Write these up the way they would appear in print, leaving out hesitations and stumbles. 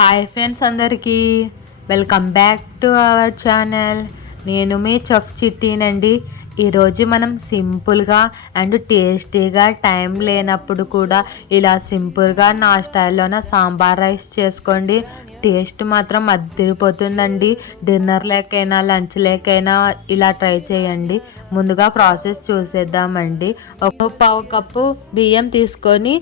Hi friends అందరికీ welcome back to our channel. నేను మీ chef చిట్టీనండి. ఈరోజు మనం సింపుల్గా అండ్ టేస్టీగా టైం లేనప్పుడు కూడా ఇలా సింపుల్గా నా స్టైల్లోన సాంబార్ రైస్ చేసుకోండి. టేస్ట్ మాత్రం అదిరిపోతుందండి. డిన్నర్ లేకైనా లంచ్ లేకైనా ఇలా ట్రై చేయండి. ముందుగా ప్రాసెస్ చూసేద్దామండి. ఒక పావు కప్పు బియ్యం తీసుకొని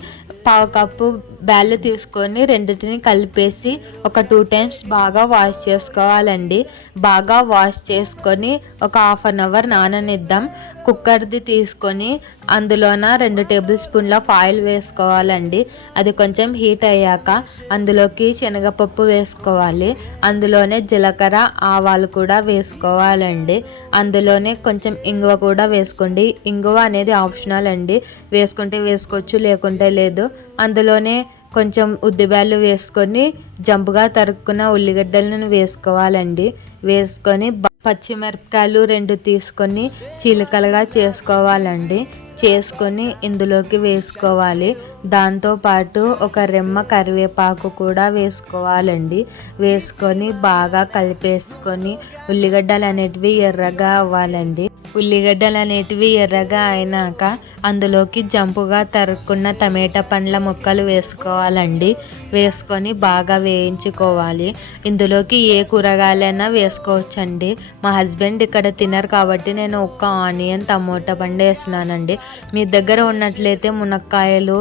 పావు కప్పు బ్యాళ్ళు తీసుకొని రెండింటిని కలిపేసి ఒక 2 టైమ్స్ బాగా వాష్ చేసుకోవాలండి. బాగా వాష్ చేసుకొని ఒక 1/2 అవర్ నాననిద్దాం. కుక్కర్ది తీసుకొని అందులోన 2 టేబుల్ స్పూన్ల ఆయిల్ వేసుకోవాలండి. అది కొంచెం హీట్ అయ్యాక అందులోకి శనగపప్పు వేసుకోవాలి. అందులోనే జీలకర్ర ఆవాలు కూడా వేసుకోవాలండి. అందులోనే కొంచెం ఇంగువ కూడా వేసుకోండి. ఇంగువ అనేది ఆప్షనల్ అండి, వేసుకుంటే వేసుకోవచ్చు లేకుంటే లేదు. అందులోనే కొంచెం ఉద్దిబ్యాళ్ళు వేసుకొని జంపుగా తరుక్కున్న ఉల్లిగడ్డలను వేసుకోవాలండి. వేసుకొని పచ్చిమిరపకాయలు 2 తీసుకొని చీలికలుగా చేసుకోవాలండి. చేసుకొని ఇందులోకి వేసుకోవాలి. దాంతోపాటు ఒక రెమ్మ కరివేపాకు కూడా వేసుకోవాలండి. వేసుకొని బాగా కలిపేసుకొని ఉల్లిగడ్డలు అనేటివి ఎర్రగా అవ్వాలండి. ఉల్లిగడ్డలు అనేటివి ఎర్రగా అయినాక అందులోకి జంపుగా తరుక్కున్న టమాటా పండ్ల ముక్కలు వేసుకోవాలండి. వేసుకొని బాగా వేయించుకోవాలి. ఇందులోకి ఏ కూరగాయలైనా వేసుకోవచ్చండి. మా హస్బెండ్ ఇక్కడ తినరు కాబట్టి నేను ఒక్క ఆనియన్ టమోటా పండు వేస్తున్నానండి. మీ దగ్గర ఉన్నట్లయితే మునక్కాయలు,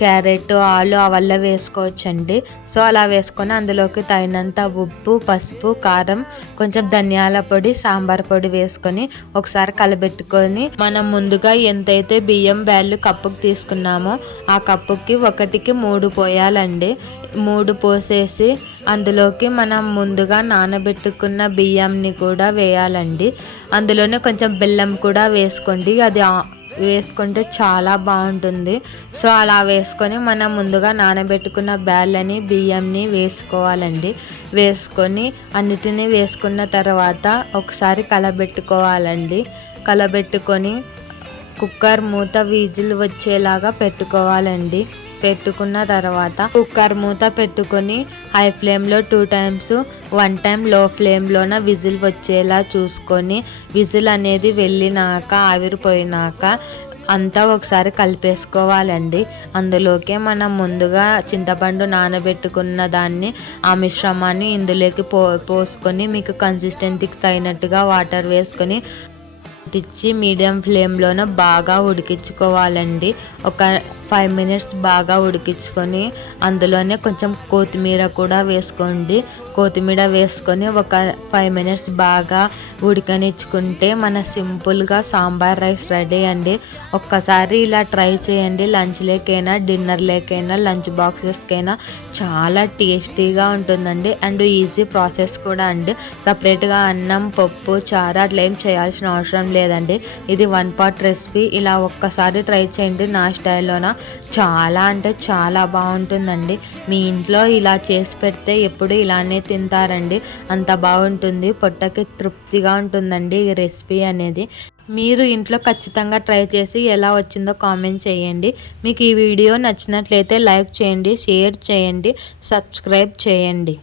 క్యారెట్, ఆలు అవల్ల వేసుకోవచ్చండి. సో అలా వేసుకొని అందులోకి తగినంత ఉప్పు, పసుపు, కారం, కొంచెం ధనియాల పొడి, సాంబార్ పొడి వేసుకొని ఒకసారి కలబెట్టుకొని మనం ముందుగా ఎంతైతే బియ్యం బ్యాళ్ళు కప్పుకి తీసుకున్నామో ఆ కప్పుకి 1కి 3 పోయాలండి. 3 పోసేసి అందులోకి మనం ముందుగా నానబెట్టుకున్న బియ్యంని కూడా వేయాలండి. అందులోనే కొంచెం బెల్లం కూడా వేసుకోండి. అది వేసుకుంటే చాలా బాగుంటుంది. సో అలా వేసుకొని మనం ముందుగా నానబెట్టుకున్న బ్యాళ్ళని బియ్యంని వేసుకోవాలండి. వేసుకొని అన్నిటినీ వేసుకున్న తర్వాత ఒకసారి కలబెట్టుకోవాలండి. కలబెట్టుకొని కుక్కర్ మూత విజిల్ వచ్చేలాగా పెట్టుకోవాలండి. పెట్టుకున్న తర్వాత కుక్కర్ మూత పెట్టుకొని హై ఫ్లేమ్లో 2 టైమ్స్, 1 టైం లో ఫ్లేమ్లోన విజిల్ వచ్చేలా చూసుకొని విజిల్ అనేది వెళ్ళినాక ఆవిరిపోయినాక అంతా ఒకసారి కలిపేసుకోవాలండి. అందులోకే మనం ముందుగా చింతపండు నానబెట్టుకున్న దాన్ని ఆ మిశ్రమాన్ని ఇందులోకి పోసుకొని మీకు కన్సిస్టెన్సీకి తగినట్టుగా వాటర్ వేసుకొని ఇచ్చి మీడియం ఫ్లేమ్లోనే బాగా ఉడికించుకోవాలండి. ఒక 5 మినిట్స్ బాగా ఉడికించుకొని అందులోనే కొంచెం కొత్తిమీర కూడా వేసుకోండి. కొత్తిమీర వేసుకొని ఒక 5 మినిట్స్ బాగా ఉడకనిచ్చుకుంటే మన సింపుల్గా సాంబార్ రైస్ రెడీ అండి. ఒక్కసారి ఇలా ట్రై చేయండి. లంచ్ లేకైనా డిన్నర్ లేకైనా లంచ్ బాక్సెస్కైనా చాలా టేస్టీగా ఉంటుందండి. అండ్ ఈజీ ప్రాసెస్ కూడా అండి. సపరేట్గా అన్నం, పప్పు, చారు అట్లా ఏం చేయాల్సిన అవసరం లేదండి. ఇది 1 పాట్ రెసిపీ. ఇలా ఒక్కసారి ట్రై చేయండి. నా స్టైల్లోన చాలా అంటే చాలా బాగుంటుందండి. మీ ఇంట్లో ఇలా చేసి పెడితే ఎప్పుడు ఇలానే తింటారండి. అంత బాగుంటుంది. పొట్టకి తృప్తిగా ఉంటుందండి ఈ రెసిపీ అనేది. మీరు ఇంట్లో ఖచ్చితంగా ట్రై చేసి ఎలా వచ్చిందో కామెంట్ చేయండి. మీకు ఈ వీడియో నచ్చినట్లయితే లైక్ చేయండి, షేర్ చేయండి, సబ్స్క్రైబ్ చేయండి.